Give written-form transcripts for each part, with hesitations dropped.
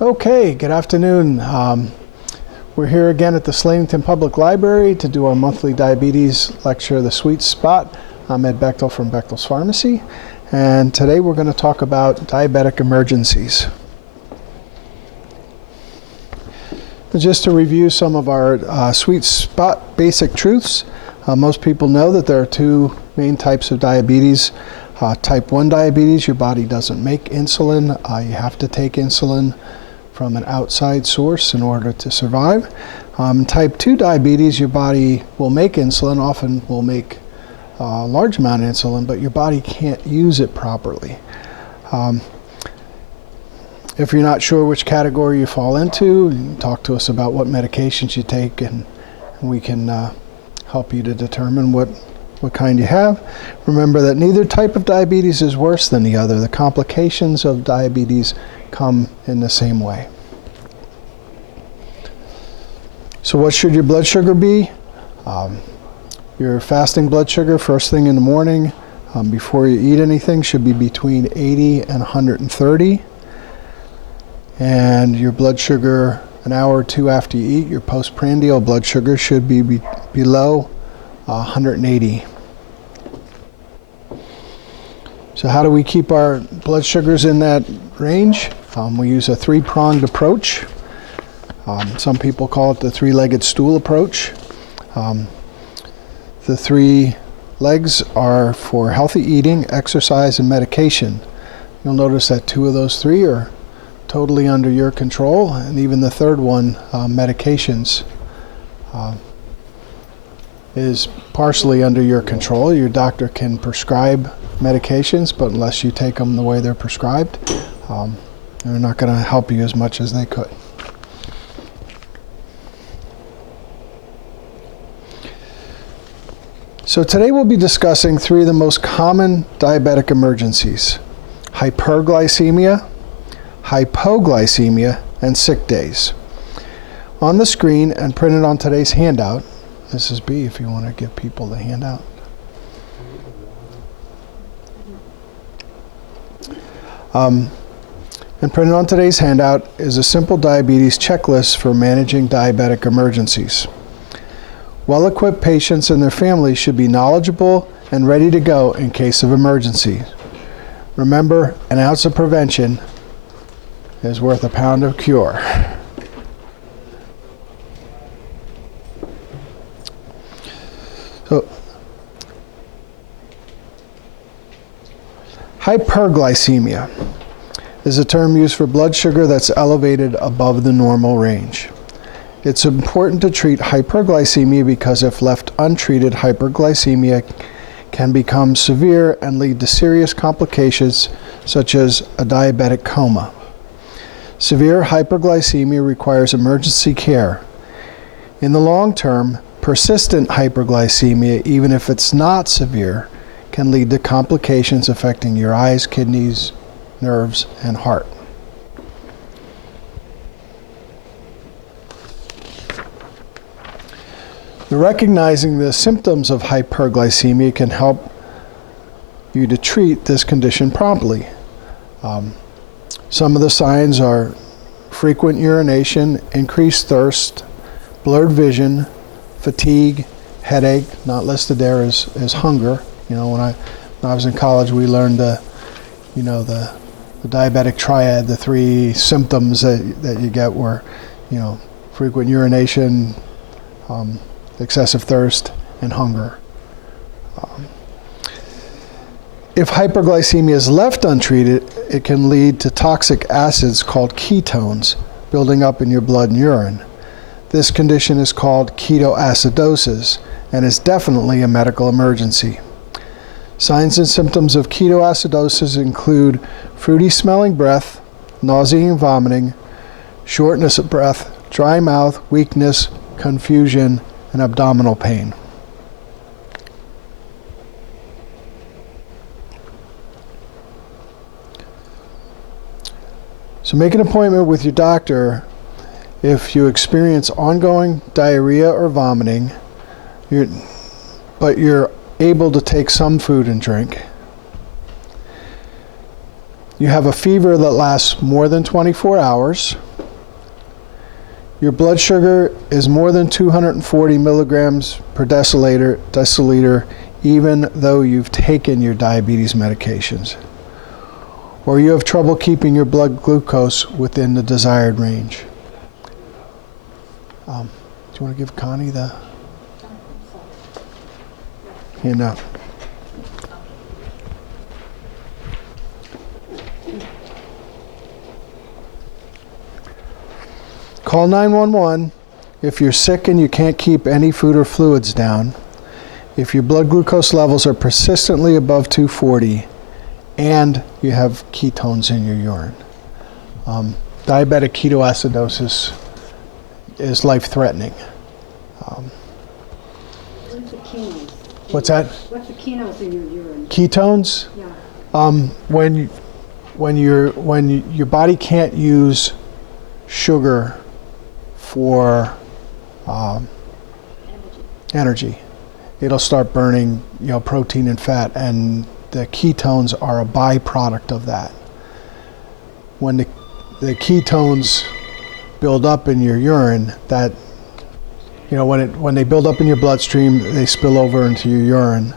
Okay, good afternoon. We're here again at the Slatington Public Library to do our monthly diabetes lecture, The Sweet Spot. I'm Ed Bechtel from Bechtel's Pharmacy, and today we're going to talk about diabetic emergencies. Just to review some of our Sweet Spot basic truths, most people know that there are two main types of diabetes. Type 1 diabetes, your body doesn't make insulin. You have to take insulin from an outside source in order to survive. Type 2 diabetes, your body will make insulin, often will make a large amount of insulin, but your body can't use it properly. If you're not sure which category you fall into, you can talk to us about what medications you take, and we can help you to determine what kind you have. Remember that neither type of diabetes is worse than the other. The complications of diabetes come in the same way. So what should your blood sugar be? Your fasting blood sugar first thing in the morning before you eat anything should be between 80 and 130. And your blood sugar an hour or two after you eat, your postprandial blood sugar should be below 180. So how do we keep our blood sugars in that range? We use a three-pronged approach. Some people call it the three-legged stool approach. The three legs are for healthy eating, exercise, and medication. You'll notice that two of those three are totally under your control, and even the third one, medications, is partially under your control. Your doctor can prescribe medications, but unless you take them the way they're prescribed, they're not going to help you as much as they could. So today we'll be discussing three of the most common diabetic emergencies: hyperglycemia, hypoglycemia, and sick days. On the screen and printed on today's handout, this is B if you want to give people the handout. And printed on today's handout is a simple diabetes checklist for managing diabetic emergencies. Well-equipped patients and their families should be knowledgeable and ready to go in case of emergency. Remember, an ounce of prevention is worth a pound of cure. So, hyperglycemia is a term used for blood sugar that's elevated above the normal range. It's important to treat hyperglycemia because if left untreated, hyperglycemia can become severe and lead to serious complications such as a diabetic coma. Severe hyperglycemia requires emergency care. In the long term, persistent hyperglycemia, even if it's not severe, can lead to complications affecting your eyes, kidneys, nerves, and heart. Recognizing the symptoms of hyperglycemia can help you to treat this condition promptly. Some of the signs are frequent urination, increased thirst, blurred vision, fatigue, headache. Not listed there is hunger. You know, when I was in college, we learned the diabetic triad. The three symptoms that you get were, frequent urination, excessive thirst, and hunger. If hyperglycemia is left untreated, it can lead to toxic acids called ketones building up in your blood and urine. This condition is called ketoacidosis and is definitely a medical emergency. Signs and symptoms of ketoacidosis include fruity smelling breath, nausea and vomiting, shortness of breath, dry mouth, weakness, confusion, and abdominal pain. So make an appointment with your doctor if you experience ongoing diarrhea or vomiting, but you're able to take some food and drink. You have a fever that lasts more than 24 hours. Your blood sugar is more than 240 milligrams per deciliter, even though you've taken your diabetes medications. Or you have trouble keeping your blood glucose within the desired range. Do you want to give Connie the handout? Call 911 if you're sick and you can't keep any food or fluids down, if your blood glucose levels are persistently above 240, and you have ketones in your urine. Diabetic ketoacidosis is life-threatening. What's the ketones? What's that? What's the ketones in your urine? Ketones? Yeah. When your body can't use sugar for energy, it'll start burning, protein and fat, and the ketones are a byproduct of that. When the ketones build up in your urine, that when they build up in your bloodstream, they spill over into your urine,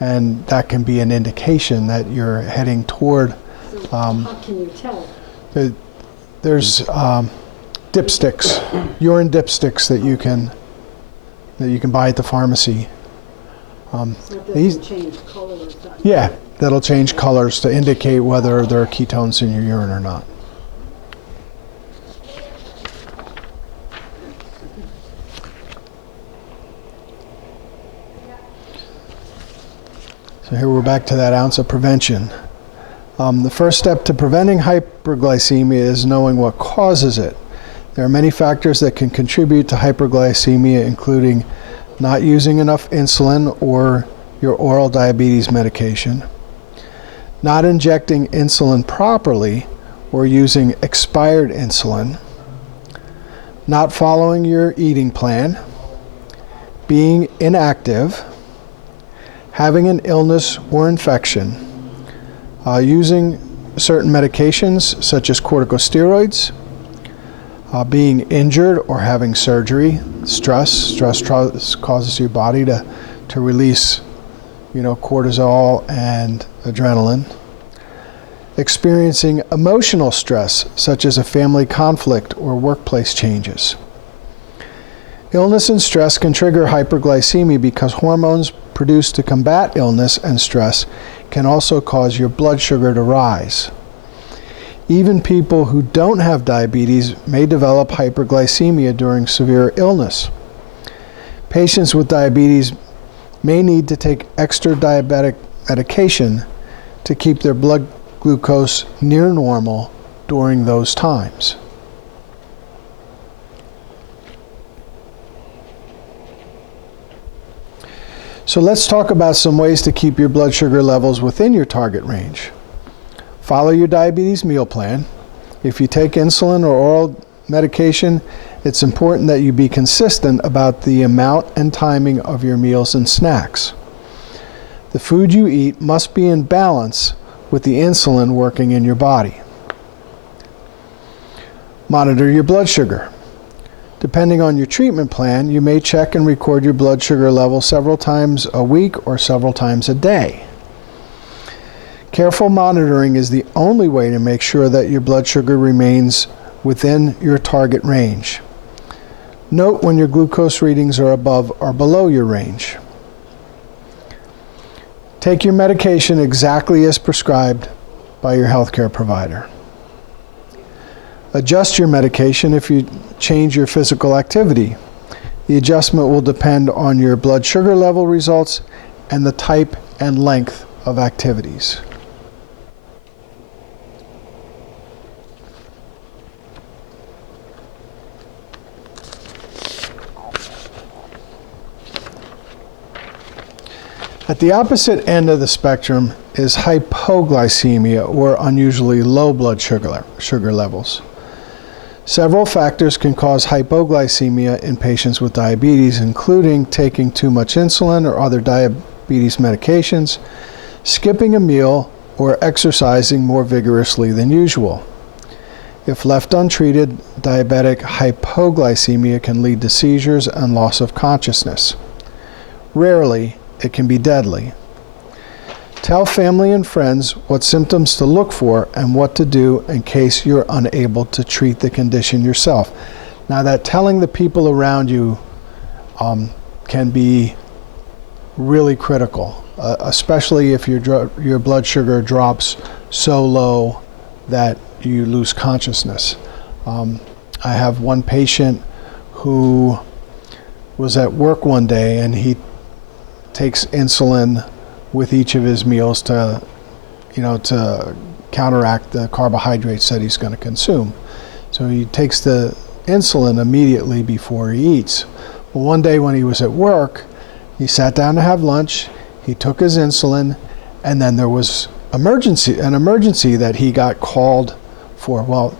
and that can be an indication that you're heading toward. So how can you tell? There's dipsticks, urine dipsticks that you can buy at the pharmacy. So it doesn't change color or something? Yeah, that'll change colors to indicate whether there are ketones in your urine or not. So here we're back to that ounce of prevention. The first step to preventing hyperglycemia is knowing what causes it. There are many factors that can contribute to hyperglycemia, including not using enough insulin or your oral diabetes medication, not injecting insulin properly or using expired insulin, not following your eating plan, being inactive, having an illness or infection, using certain medications such as corticosteroids, being injured or having surgery. Stress causes your body to release, cortisol and adrenaline. Experiencing emotional stress, such as a family conflict or workplace changes. Illness and stress can trigger hyperglycemia because hormones produced to combat illness and stress can also cause your blood sugar to rise. Even people who don't have diabetes may develop hyperglycemia during severe illness. Patients with diabetes may need to take extra diabetic medication to keep their blood glucose near normal during those times. So let's talk about some ways to keep your blood sugar levels within your target range. Follow your diabetes meal plan. If you take insulin or oral medication, it's important that you be consistent about the amount and timing of your meals and snacks. The food you eat must be in balance with the insulin working in your body. Monitor your blood sugar. Depending on your treatment plan, you may check and record your blood sugar level several times a week or several times a day. Careful monitoring is the only way to make sure that your blood sugar remains within your target range. Note when your glucose readings are above or below your range. Take your medication exactly as prescribed by your healthcare provider. Adjust your medication if you change your physical activity. The adjustment will depend on your blood sugar level results and the type and length of activities. At the opposite end of the spectrum is hypoglycemia, or unusually low blood sugar levels. Several factors can cause hypoglycemia in patients with diabetes, including taking too much insulin or other diabetes medications, skipping a meal, or exercising more vigorously than usual. If left untreated, diabetic hypoglycemia can lead to seizures and loss of consciousness. Rarely, it can be deadly. Tell family and friends what symptoms to look for and what to do in case you're unable to treat the condition yourself. Now, that telling the people around you can be really critical, especially if your blood sugar drops so low that you lose consciousness. I have one patient who was at work one day and he takes insulin with each of his meals to counteract the carbohydrates that he's going to consume. So he takes the insulin immediately before he eats. Well, one day when he was at work, he sat down to have lunch, he took his insulin, and then there was an emergency that he got called for. Well,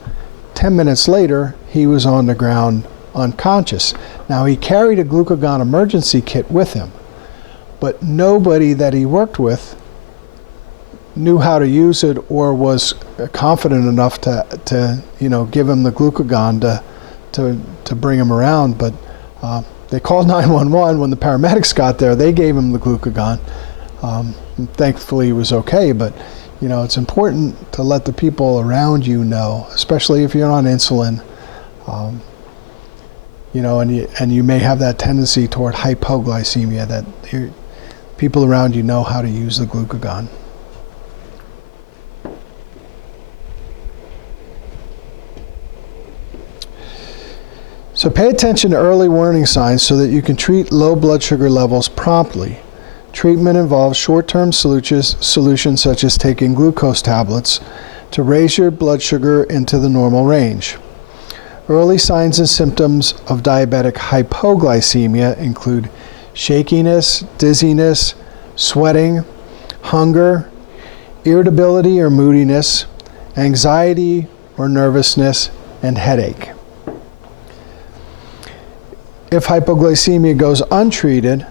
10 minutes later, he was on the ground unconscious. Now, he carried a glucagon emergency kit with him, but nobody that he worked with knew how to use it or was confident enough to give him the glucagon to bring him around. But they called 911. When the paramedics got there, they gave him the glucagon. Thankfully, he was okay. But it's important to let the people around you know, especially if you're on insulin. And you may have that tendency toward hypoglycemia, that people around you know how to use the glucagon. So pay attention to early warning signs so that you can treat low blood sugar levels promptly. Treatment involves short-term solutions such as taking glucose tablets to raise your blood sugar into the normal range. Early signs and symptoms of diabetic hypoglycemia include shakiness, dizziness, sweating, hunger, irritability or moodiness, anxiety or nervousness, and headache. If hypoglycemia goes untreated,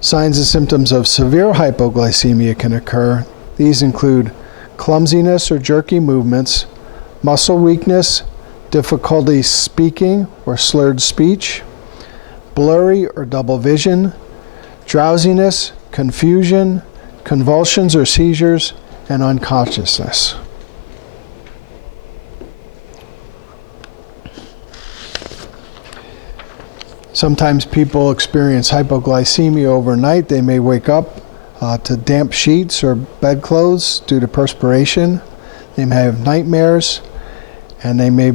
signs and symptoms of severe hypoglycemia can occur. These include clumsiness or jerky movements, muscle weakness, difficulty speaking or slurred speech, blurry or double vision, drowsiness, confusion, convulsions or seizures, and unconsciousness. Sometimes people experience hypoglycemia overnight. They may wake up to damp sheets or bedclothes due to perspiration. They may have nightmares, and they may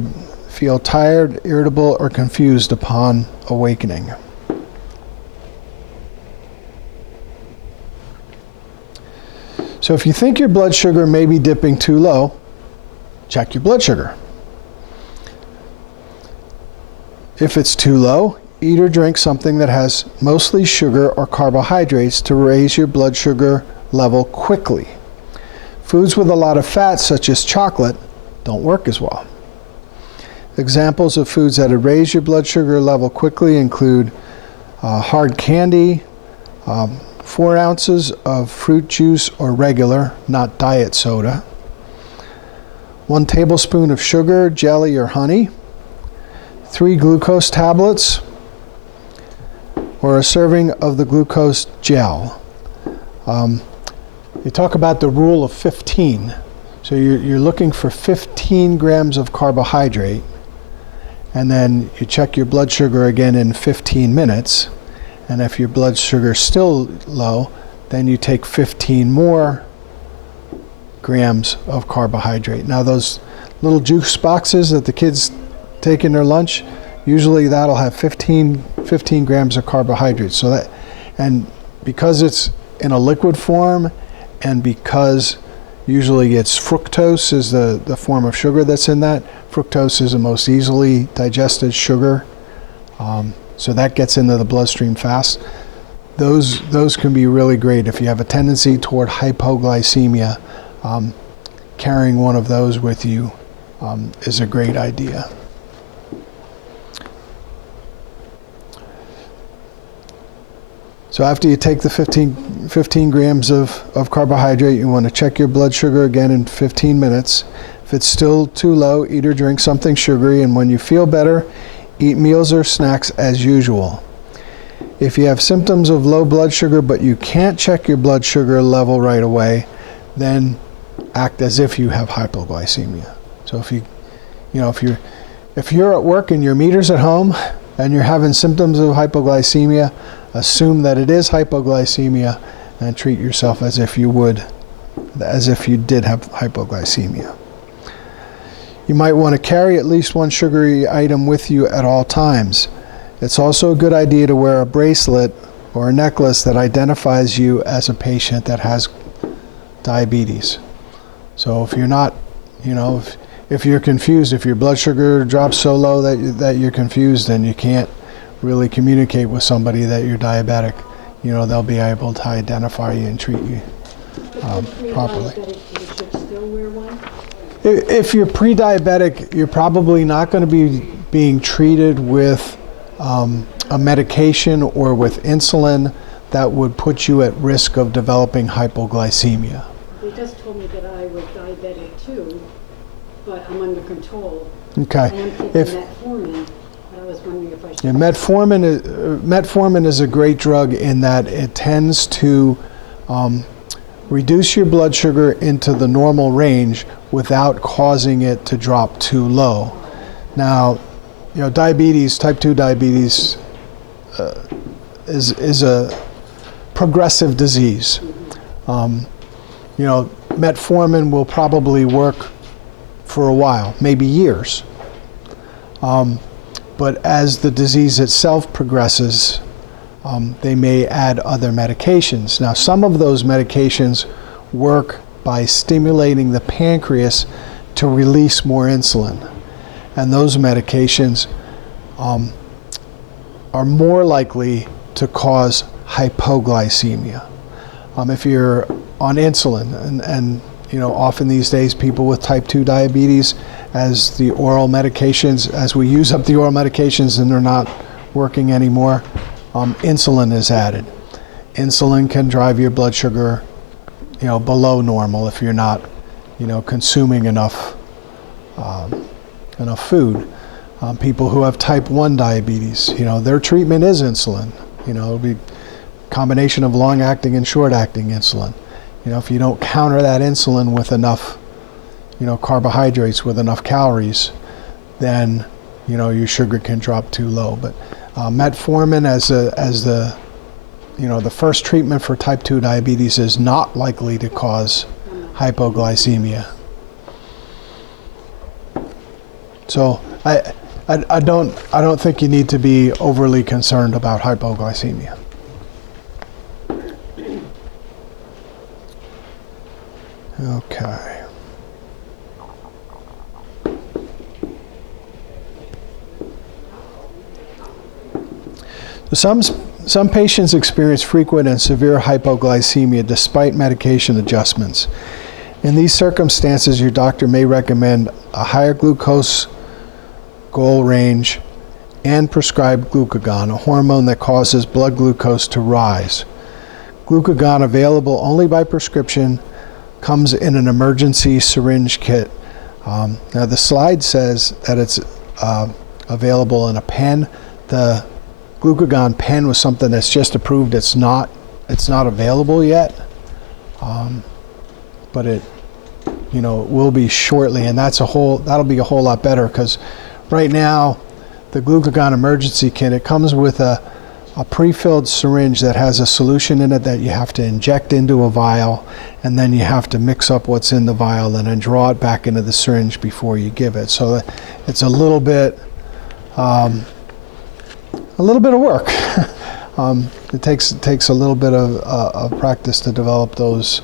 feel tired, irritable, or confused upon awakening. So if you think your blood sugar may be dipping too low, check your blood sugar. If it's too low, eat or drink something that has mostly sugar or carbohydrates to raise your blood sugar level quickly. Foods with a lot of fat, such as chocolate, don't work as well. Examples of foods that would raise your blood sugar level quickly include hard candy, 4 ounces of fruit juice or regular, not diet soda, 1 tablespoon of sugar, jelly, or honey, 3 glucose tablets, or a serving of the glucose gel. You talk about the rule of 15. So you're looking for 15 grams of carbohydrate, and then you check your blood sugar again in 15 minutes. And if your blood sugar is still low, then you take 15 more grams of carbohydrate. Now those little juice boxes that the kids take in their lunch, usually that'll have 15 grams of carbohydrates. So that, and because it's in a liquid form, and because usually it's fructose is the form of sugar that's in that. Fructose is the most easily digested sugar. So that gets into the bloodstream fast. Those can be really great. If you have a tendency toward hypoglycemia, carrying one of those with you is a great idea. So after you take the 15 grams of carbohydrate, you want to check your blood sugar again in 15 minutes. If it's still too low, eat or drink something sugary, and when you feel better, eat meals or snacks as usual. If you have symptoms of low blood sugar but you can't check your blood sugar level right away, then act as if you have hypoglycemia. So if you're at work and your meter's at home and you're having symptoms of hypoglycemia, assume that it is hypoglycemia and treat yourself as if you did have hypoglycemia. You might want to carry at least one sugary item with you at all times. It's also a good idea to wear a bracelet or a necklace that identifies you as a patient that has diabetes. So if you're not, if you're confused, if your blood sugar drops so low that you're confused and you can't really communicate with somebody that you're diabetic, they'll be able to identify you and treat you properly. You should still wear one? If you're pre-diabetic, you're probably not going to be being treated with a medication or with insulin that would put you at risk of developing hypoglycemia. They just told me that I was diabetic too, but I'm under control. Okay. I am taking metformin. I was wondering if I should. Yeah, metformin is a great drug in that it tends to reduce your blood sugar into the normal range without causing it to drop too low. Now, diabetes, type 2 diabetes, is a progressive disease. Metformin will probably work for a while, maybe years. But as the disease itself progresses, they may add other medications. Now, some of those medications work by stimulating the pancreas to release more insulin. And those medications are more likely to cause hypoglycemia. If you're on insulin, and often these days people with type 2 diabetes, as the oral medications, as we use up the oral medications and they're not working anymore, insulin is added. Insulin can drive your blood sugar, below normal if you're not, consuming enough food. People who have type 1 diabetes, their treatment is insulin. It'll be a combination of long-acting and short-acting insulin. If you don't counter that insulin with enough, carbohydrates, with enough calories, then, your sugar can drop too low. But metformin as the first treatment for type 2 diabetes is not likely to cause hypoglycemia. So I don't think you need to be overly concerned about hypoglycemia. Okay. So some patients experience frequent and severe hypoglycemia despite medication adjustments. In these circumstances, your doctor may recommend a higher glucose goal range and prescribe glucagon, a hormone that causes blood glucose to rise. Glucagon, available only by prescription, comes in an emergency syringe kit. Now the slide says that it's available in a pen. The glucagon pen was something that's just approved. It's not available yet, but it will be shortly, and that'll be a whole lot better, because right now the glucagon emergency kit, it comes with a pre-filled syringe that has a solution in it that you have to inject into a vial, and then you have to mix up what's in the vial and then draw it back into the syringe before you give it. So it's a little bit of work. It takes a little bit of practice to develop those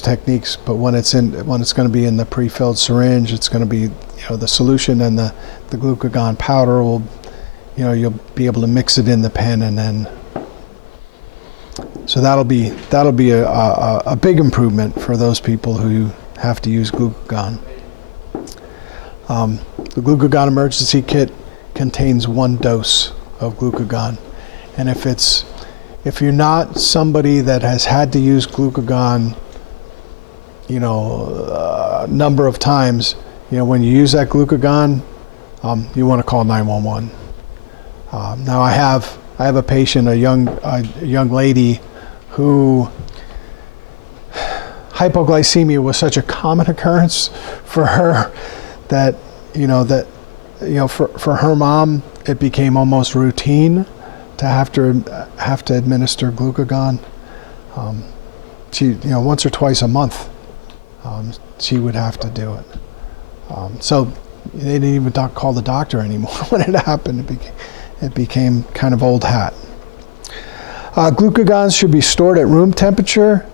techniques. But when it's going to be in the pre-filled syringe, it's going to be the solution, and the glucagon powder will, you'll be able to mix it in the pen, and then so that'll be a big improvement for those people who have to use glucagon. The glucagon emergency kit contains 1 dose of glucagon, and if it's if you're not somebody that has had to use glucagon, a number of times, when you use that glucagon, you want to call 911. Now I have a patient, a young lady, who hypoglycemia was such a common occurrence for her that for her mom it became almost routine to have to administer glucagon. She once or twice a month she would have to do it. So they didn't even call the doctor anymore when it happened. It became kind of old hat. Glucagons should be stored at room temperature,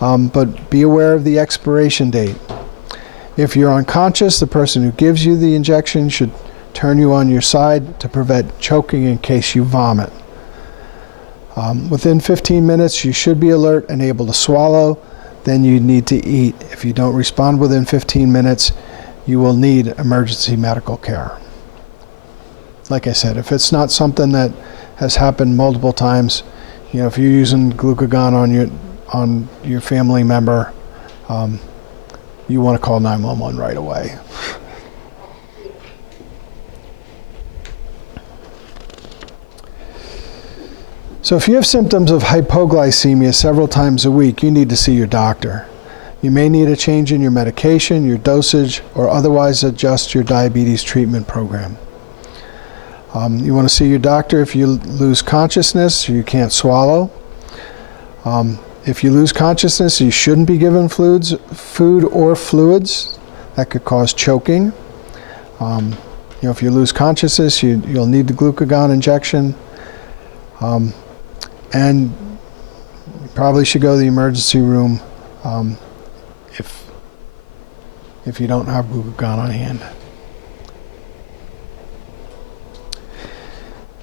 but be aware of the expiration date. If you're unconscious, the person who gives you the injection should turn you on your side to prevent choking in case you vomit. Within 15 minutes, you should be alert and able to swallow. Then you need to eat. If you don't respond within 15 minutes, you will need emergency medical care. Like I said, if it's not something that has happened multiple times, if you're using glucagon on your family member, you want to call 911 right away. So if you have symptoms of hypoglycemia several times a week, you need to see your doctor. You may need a change in your medication, your dosage, or otherwise adjust your diabetes treatment program. You want to see your doctor if you lose consciousness or you can't swallow. If you lose consciousness, you shouldn't be given food or fluids. That could cause choking. If you lose consciousness, you'll need the glucagon injection. And you probably should go to the emergency room if you don't have glucagon on hand.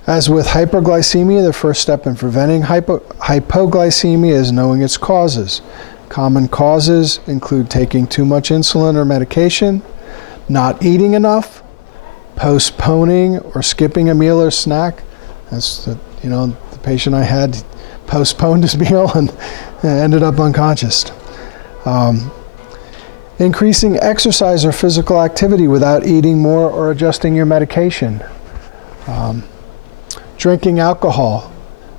As with hyperglycemia, the first step in preventing hypoglycemia is knowing its causes. Common causes include taking too much insulin or medication, not eating enough, postponing or skipping a meal or snack. That's the patient I had postponed his meal and ended up unconscious. Increasing exercise or physical activity without eating more or adjusting your medication. Drinking alcohol.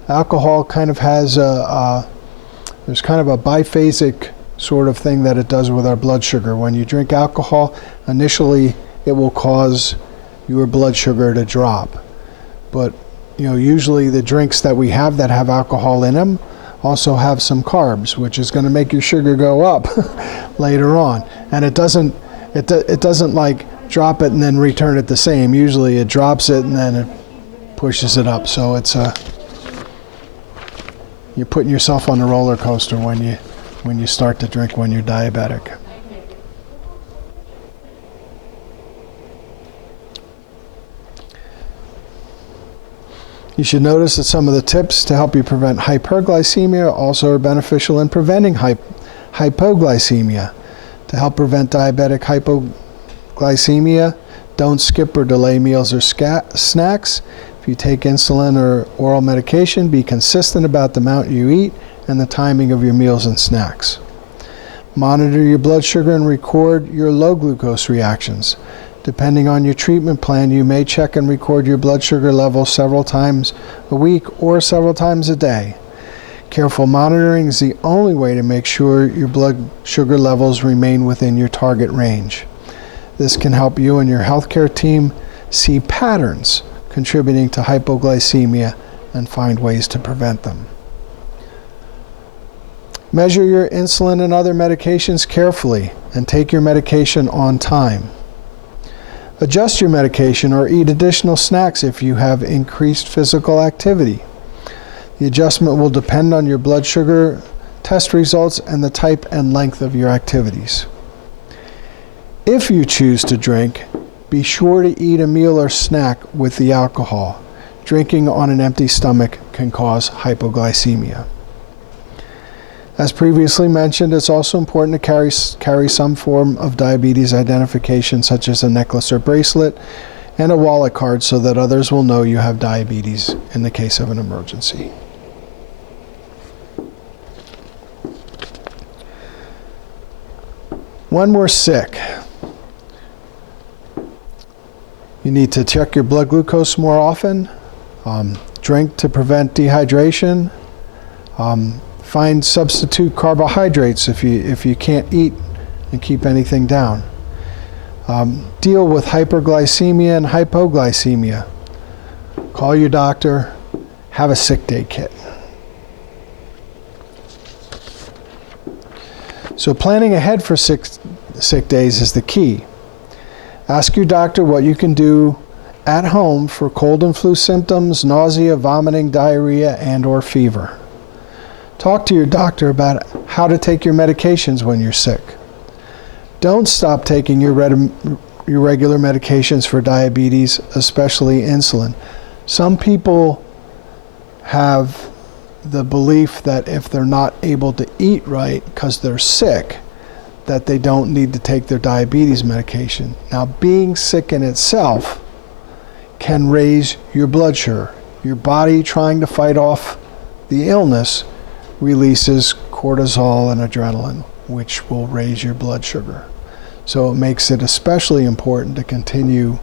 Alcohol kind of has there's kind of a biphasic sort of thing that it does with our blood sugar. When you drink alcohol, initially it will cause your blood sugar to drop. But usually the drinks that we have that have alcohol in them also have some carbs, which is going to make your sugar go up later on. And it doesn't like drop it and then return it the same. Usually it drops it and then it pushes it up. So you're putting yourself on the roller coaster when you start to drink when you're diabetic. You should notice that some of the tips to help you prevent hyperglycemia also are beneficial in preventing hypoglycemia. To help prevent diabetic hypoglycemia, don't skip or delay meals or snacks. If you take insulin or oral medication, be consistent about the amount you eat and the timing of your meals and snacks. Monitor your blood sugar and record your low glucose reactions. Depending on your treatment plan, you may check and record your blood sugar level several times a week or several times a day. Careful monitoring is the only way to make sure your blood sugar levels remain within your target range. This can help you and your healthcare team see patterns contributing to hypoglycemia and find ways to prevent them. Measure your insulin and other medications carefully and take your medication on time. Adjust your medication or eat additional snacks if you have increased physical activity. The adjustment will depend on your blood sugar test results and the type and length of your activities. If you choose to drink, be sure to eat a meal or snack with the alcohol. Drinking on an empty stomach can cause hypoglycemia. As previously mentioned, it's also important to carry some form of diabetes identification, such as a necklace or bracelet, and a wallet card so that others will know you have diabetes in the case of an emergency. When we're sick, you need to check your blood glucose more often, drink to prevent dehydration, find substitute carbohydrates if you can't eat and keep anything down. Deal with hyperglycemia and hypoglycemia. Call your doctor, have a sick day kit. So planning ahead for sick days is the key. Ask your doctor what you can do at home for cold and flu symptoms, nausea, vomiting, diarrhea, and/or fever. Talk to your doctor about how to take your medications when you're sick. Don't stop taking your regular medications for diabetes, especially insulin. Some people have the belief that if they're not able to eat right because they're sick, that they don't need to take their diabetes medication. Now, being sick in itself can raise your blood sugar. Your body, trying to fight off the illness, releases cortisol and adrenaline, which will raise your blood sugar. So it makes it especially important to continue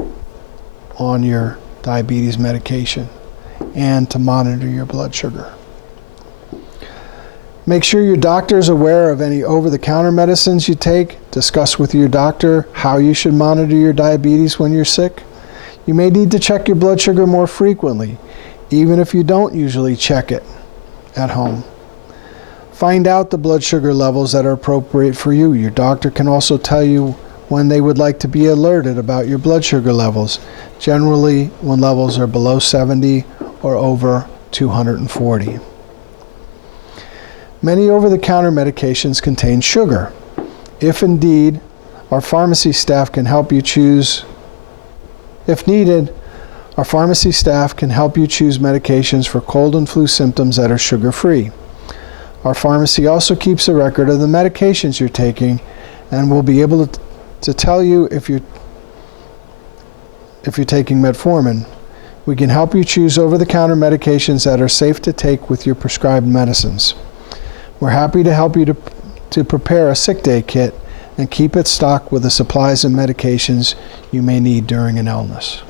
on your diabetes medication and to monitor your blood sugar. Make sure your doctor is aware of any over-the-counter medicines you take. Discuss with your doctor how you should monitor your diabetes when you're sick. You may need to check your blood sugar more frequently, even if you don't usually check it at home. Find out the blood sugar levels that are appropriate for you. Your doctor can also tell you when they would like to be alerted about your blood sugar levels, generally when levels are below 70 or over 240. Many over-the-counter medications contain sugar. If indeed, our pharmacy staff can help you choose. If needed, our pharmacy staff can help you choose medications for cold and flu symptoms that are sugar-free. Our pharmacy also keeps a record of the medications you're taking and will be able to tell you if you're taking metformin. We can help you choose over-the-counter medications that are safe to take with your prescribed medicines. We're happy to help you to prepare a sick day kit and keep it stocked with the supplies and medications you may need during an illness.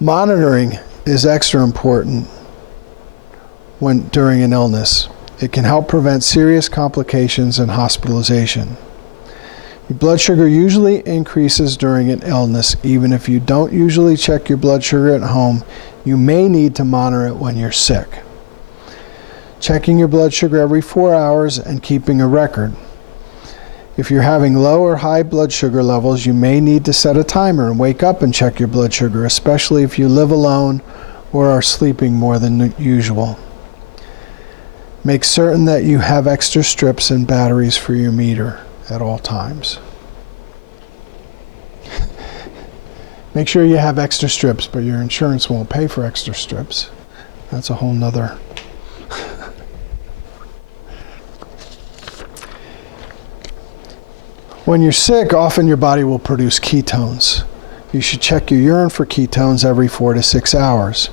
Monitoring is extra important during an illness. It can help prevent serious complications and hospitalization. Your blood sugar usually increases during an illness. Even if you don't usually check your blood sugar at home, you may need to monitor it when you're sick. Checking your blood sugar every 4 hours and keeping a record. If you're having low or high blood sugar levels, you may need to set a timer and wake up and check your blood sugar, especially if you live alone or are sleeping more than usual. Make certain that you have extra strips and batteries for your meter at all times. Make sure you have extra strips, but your insurance won't pay for extra strips. That's a whole nother. When you're sick, often your body will produce ketones. You should check your urine for ketones every 4 to 6 hours.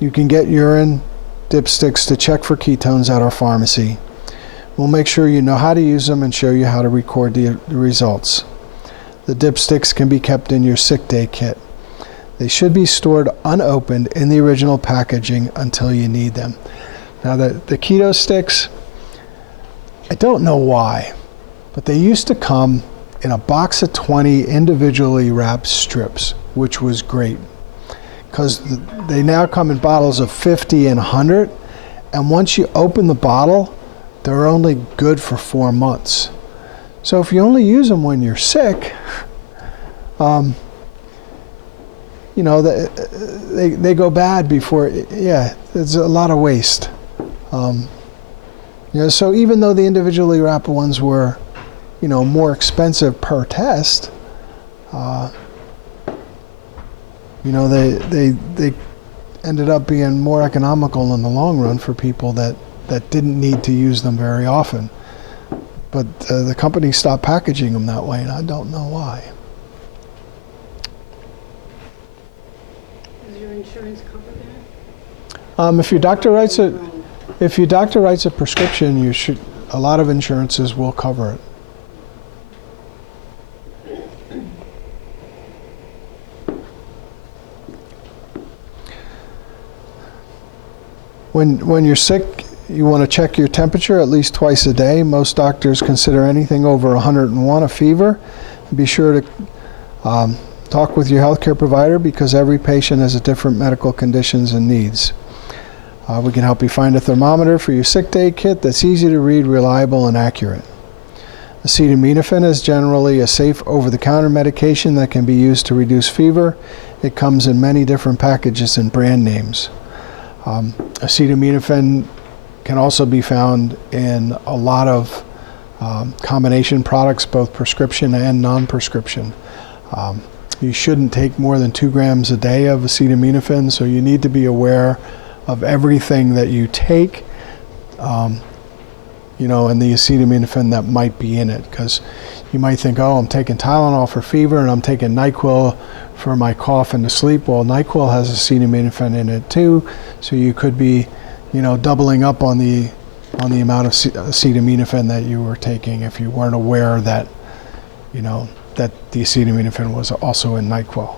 You can get urine dipsticks to check for ketones at our pharmacy. We'll make sure you know how to use them and show you how to record the results. The dipsticks can be kept in your sick day kit. They should be stored unopened in the original packaging until you need them. Now the keto sticks, I don't know why, but they used to come in a box of 20 individually wrapped strips, which was great. Because they now come in bottles of 50 and 100, and once you open the bottle, they're only good for 4 months. So if you only use them when you're sick, they go bad before. Yeah, it's a lot of waste. So even though the individually wrapped ones were, more expensive per test, they ended up being more economical in the long run for people that didn't need to use them very often. But the company stopped packaging them that way, and I don't know why. Does your insurance cover that? If your doctor writes it, If your doctor writes a prescription, a lot of insurances will cover it. When you're sick, you want to check your temperature at least twice a day. Most doctors consider anything over 101 a fever. Be sure to talk with your healthcare provider because every patient has a different medical conditions and needs. We can help you find a thermometer for your sick day kit that's easy to read, reliable, and accurate. Acetaminophen is generally a safe over-the-counter medication that can be used to reduce fever. It comes in many different packages and brand names. Acetaminophen can also be found in a lot of combination products, both prescription and non-prescription. You shouldn't take more than 2 grams a day of acetaminophen, so you need to be aware of everything that you take, and the acetaminophen that might be in it, because you might think, oh, I'm taking Tylenol for fever and I'm taking NyQuil for my cough and to sleep. Well, NyQuil has acetaminophen in it too, so you could be, doubling up on the amount of acetaminophen that you were taking if you weren't aware that, that the acetaminophen was also in NyQuil.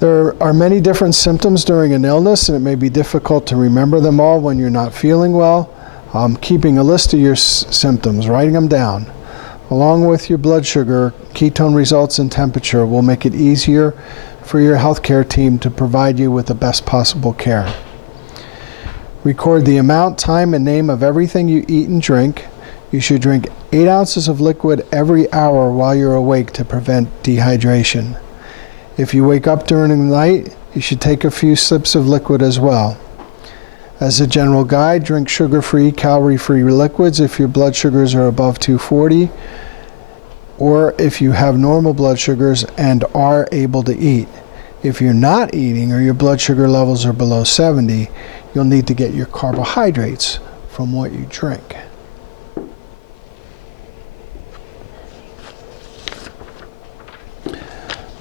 There are many different symptoms during an illness, and it may be difficult to remember them all when you're not feeling well. Keeping a list of your symptoms, writing them down, along with your blood sugar, ketone results, and temperature will make it easier for your healthcare team to provide you with the best possible care. Record the amount, time, and name of everything you eat and drink. You should drink 8 ounces of liquid every hour while you're awake to prevent dehydration. If you wake up during the night, you should take a few sips of liquid as well. As a general guide, drink sugar-free, calorie-free liquids if your blood sugars are above 240, or if you have normal blood sugars and are able to eat. If you're not eating or your blood sugar levels are below 70, you'll need to get your carbohydrates from what you drink.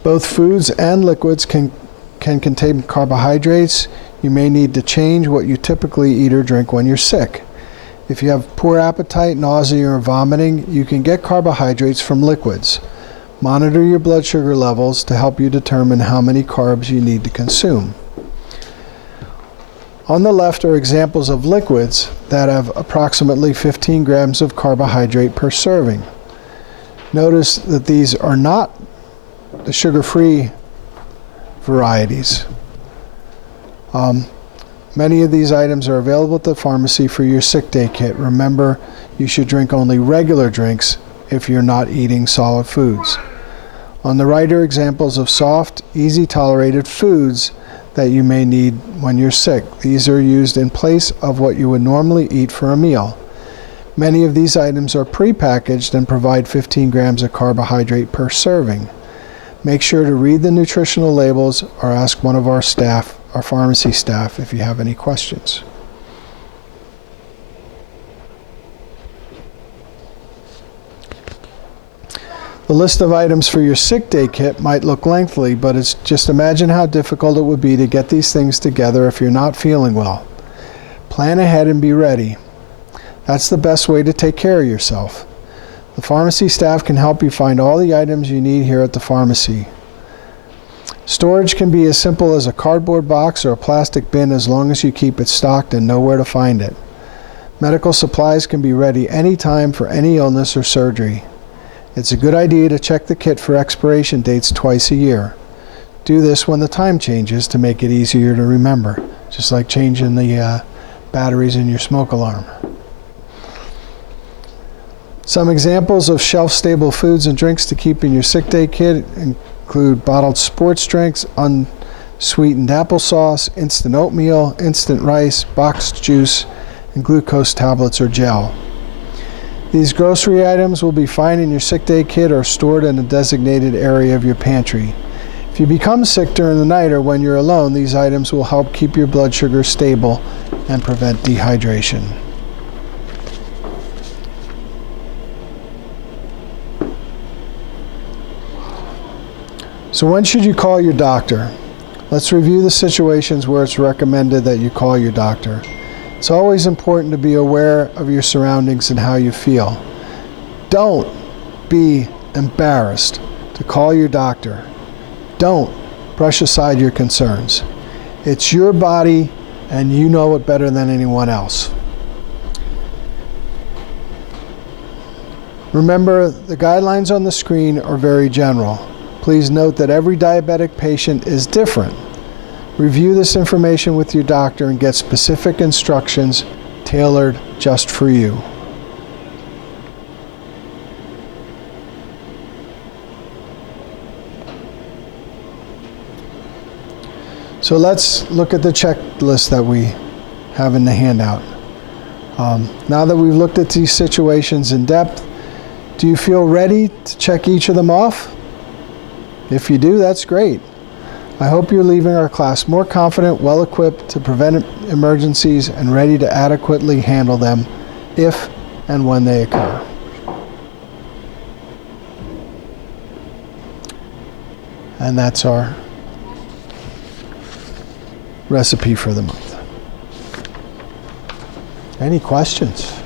Both foods and liquids can contain carbohydrates. You may need to change what you typically eat or drink when you're sick. If you have poor appetite, nausea, or vomiting, you can get carbohydrates from liquids. Monitor your blood sugar levels to help you determine how many carbs you need to consume. On the left are examples of liquids that have approximately 15 grams of carbohydrate per serving. Notice that these are not the sugar-free varieties. Many of these items are available at the pharmacy for your sick day kit. Remember, you should drink only regular drinks if you're not eating solid foods. On the right are examples of soft, easy-tolerated foods that you may need when you're sick. These are used in place of what you would normally eat for a meal. Many of these items are prepackaged and provide 15 grams of carbohydrate per serving. Make sure to read the nutritional labels or ask one of our staff, our pharmacy staff, if you have any questions. The list of items for your sick day kit might look lengthy, but it's just imagine how difficult it would be to get these things together if you're not feeling well. Plan ahead and be ready. That's the best way to take care of yourself. The pharmacy staff can help you find all the items you need here at the pharmacy. Storage can be as simple as a cardboard box or a plastic bin as long as you keep it stocked and know where to find it. Medical supplies can be ready anytime for any illness or surgery. It's a good idea to check the kit for expiration dates twice a year. Do this when the time changes to make it easier to remember, just like changing the batteries in your smoke alarm. Some examples of shelf-stable foods and drinks to keep in your sick day kit include bottled sports drinks, unsweetened applesauce, instant oatmeal, instant rice, boxed juice, and glucose tablets or gel. These grocery items will be fine in your sick day kit or stored in a designated area of your pantry. If you become sick during the night or when you're alone, these items will help keep your blood sugar stable and prevent dehydration. So when should you call your doctor? Let's review the situations where it's recommended that you call your doctor. It's always important to be aware of your surroundings and how you feel. Don't be embarrassed to call your doctor. Don't brush aside your concerns. It's your body, and you know it better than anyone else. Remember, the guidelines on the screen are very general. Please note that every diabetic patient is different. Review this information with your doctor and get specific instructions tailored just for you. So let's look at the checklist that we have in the handout. Now that we've looked at these situations in depth, do you feel ready to check each of them off? If you do, that's great. I hope you're leaving our class more confident, well-equipped to prevent emergencies and ready to adequately handle them if and when they occur. And that's our recipe for the month. Any questions?